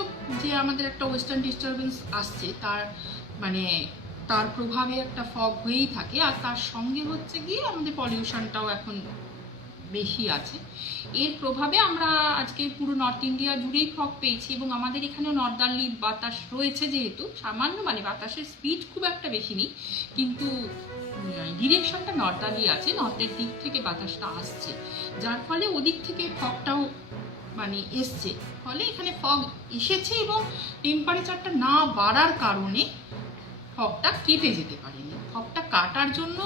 হচ্ছে যে আমাদের একটা ওয়েস্টার্ন ডিস্টারবেন্স আসছে, তার প্রভাবে একটা ফগ হয়েই থাকে, আর তার সঙ্গে হচ্ছে গিয়ে আমাদের পলিউশনটাও এখন বেশি আছে। এর প্রভাবে আমরা আজকে পুরো নর্থ ইন্ডিয়া জুড়েই ফগ পেয়েছি, এবং আমাদের এখানেও নর্দার্লি বাতাস রয়েছে, যেহেতু সামান্য বাতাসের স্পিড খুব একটা বেশি নেই, কিন্তু ডিরেকশনটা নর্দার্লি আছে, নর্থের দিক থেকে বাতাসটা আসছে, যার ফলে ওদিক থেকে ফগটাও এসছে, ফলে এখানে ফগ এসেছে এবং টেম্পারেচারটা না বাড়ার কারণে ফগটা কেটে যেতে পারেনি। ফগটা কাটার জন্য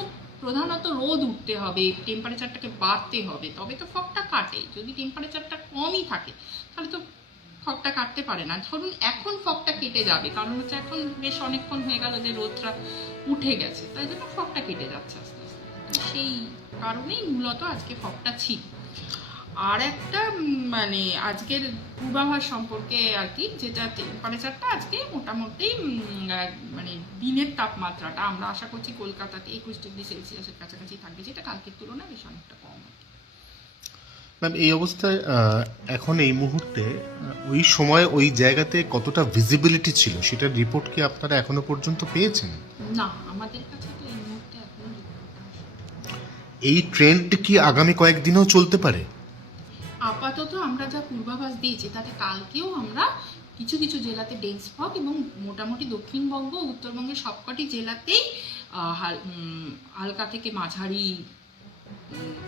প্রধানত রোদ উঠতে হবে, টেম্পারেচারটাকে বাড়তে হবে, তবে তো ফগটা কাটে। যদি টেম্পারেচারটা কমই থাকে তাহলে তো ফগটা কাটতে পারে না। ধরুন এখন ফগটা কেটে যাবে, কারণ হচ্ছে এখন বেশ অনেকক্ষণ হয়ে গেল যে রোদটা উঠে গেছে, তাই জন্য ফগটা কেটে যাচ্ছে আস্তে আস্তে। সেই কারণেই মূলত আজকে ফগটা ছিল। আর একটা আজকের পূর্বাভাস সম্পর্কে আর কি, যেটা টেম্পারেচারটা আজকে মোটামুটি দিনের তাপমাত্রাটা আমরা আশা করছি কলকাতাতে 21 ডিগ্রি সেলসিয়াসের কাছাকাছি থাকবে, যেটা কালকের তুলনায় বেশ অনেকটা কম। ম্যাম, এই অবস্থায় এখন এই মুহূর্তে ওই সময় ওই জায়গাতে কতটা ভিজিবিলিটি ছিল সেটার রিপোর্ট কি আপনারা এখনো পর্যন্ত পেয়েছেন? না, আমাদের কাছে তো এই মুহূর্তে এখনো এই ট্রেন্ড কি আগামী কয়েকদিনেও চলতে পারে? আপাতত আমরা যা পূর্বাভাস দিয়েছি তাতে কালকেও আমরা কিছু কিছু জেলাতে ডেন্স ফগ, এবং মোটামুটি দক্ষিণবঙ্গ উত্তরবঙ্গের সবকটি জেলাতেই হালকা থেকে মাঝারি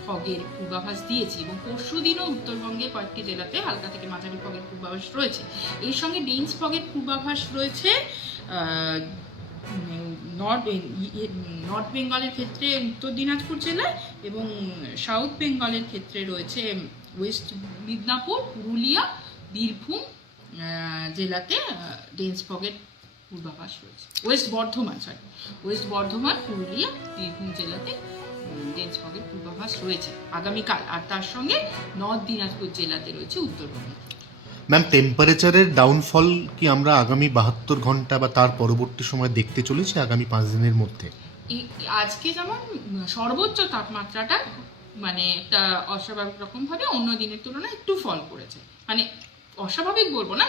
ফগের পূর্বাভাস দিয়েছি, এবং পরশু দিনও উত্তরবঙ্গের কয়েকটি জেলাতে হালকা থেকে মাঝারি ফগের পূর্বাভাস রয়েছে। এর সঙ্গে ডেন্স ফগের পূর্বাভাস রয়েছে নর্থ বেঙ্গলের ক্ষেত্রে উত্তর দিনাজপুর জেলায়, এবং সাউথ বেঙ্গলের ক্ষেত্রে রয়েছে ওয়েস্ট মিদনাপুর, পুরুলিয়া, বীরভূম জেলাতে ডেন্স ফগের পূর্বাভাস রয়েছে। ওয়েস্ট বর্ধমান, পুরুলিয়া, বীরভূম জেলাতে ডেন্স ফগের পূর্বাভাস রয়েছে আগামীকাল, আর তার সঙ্গে নর্থ দিনাজপুর জেলাতে রয়েছে উত্তরবঙ্গে। ম্যাম, টেম্পারেচারের ডাউনফল কি আমরা আগামী 72 ঘন্টা বা তার পরবর্তী সময় দেখতে চলেছি আগামী 5 দিনের মধ্যে? আজকে যেমন সর্বোচ্চ তাপমাত্রাটা একটা অস্বাভাবিক রকমভাবে অন্য দিনের তুলনায় একটু ফল করেছে, অস্বাভাবিক বলবো না,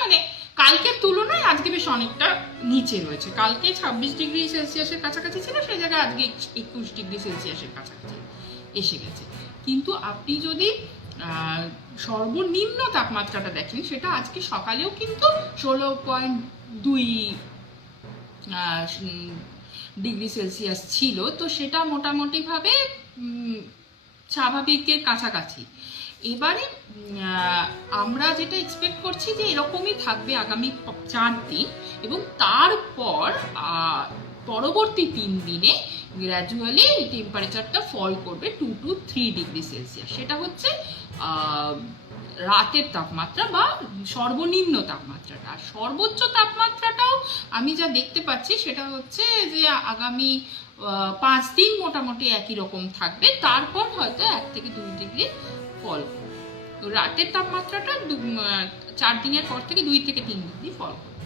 কালকের তুলনায় আজকে বেশ অনেকটা নিচে রয়েছে। কালকে 26 ডিগ্রি সেলসিয়াসের কাছাকাছি ছিল, সেই জায়গায় আজকে 21 ডিগ্রি সেলসিয়াসের কাছাকাছি এসে গেছে। কিন্তু আপনি যদি সর্বনিম্ন তাপমাত্রাটা দেখেন, সেটা আজকে সকালেও কিন্তু 16.2 ডিগ্রি সেলসিয়াস ছিল, তো সেটা মোটামুটিভাবে স্বাভাবিকের কাছাকাছি। এবারে আমরা যেটা এক্সপেক্ট করছি যে এরকমই থাকবে আগামী 4 দিন, এবং তারপর পরবর্তী 3 দিনে গ্র্যাজুয়ালি টেম্পারেচারটা ফল করবে 2 to 3 ডিগ্রি সেলসিয়াস। সেটা হচ্ছে রাতের তাপমাত্রা বা সর্বনিম্ন তাপমাত্রাটা। আর সর্বোচ্চ তাপমাত্রাটাও আমি যা দেখতে পাচ্ছি সেটা হচ্ছে যে আগামী 5 দিন মোটামুটি একই রকম থাকবে, তারপর হয়তো 1 থেকে 2 ডিগ্রি ফল করবে। তো রাতের তাপমাত্রাটা 4 দিনের পর থেকে 2 থেকে 3 ডিগ্রি ফল করবে।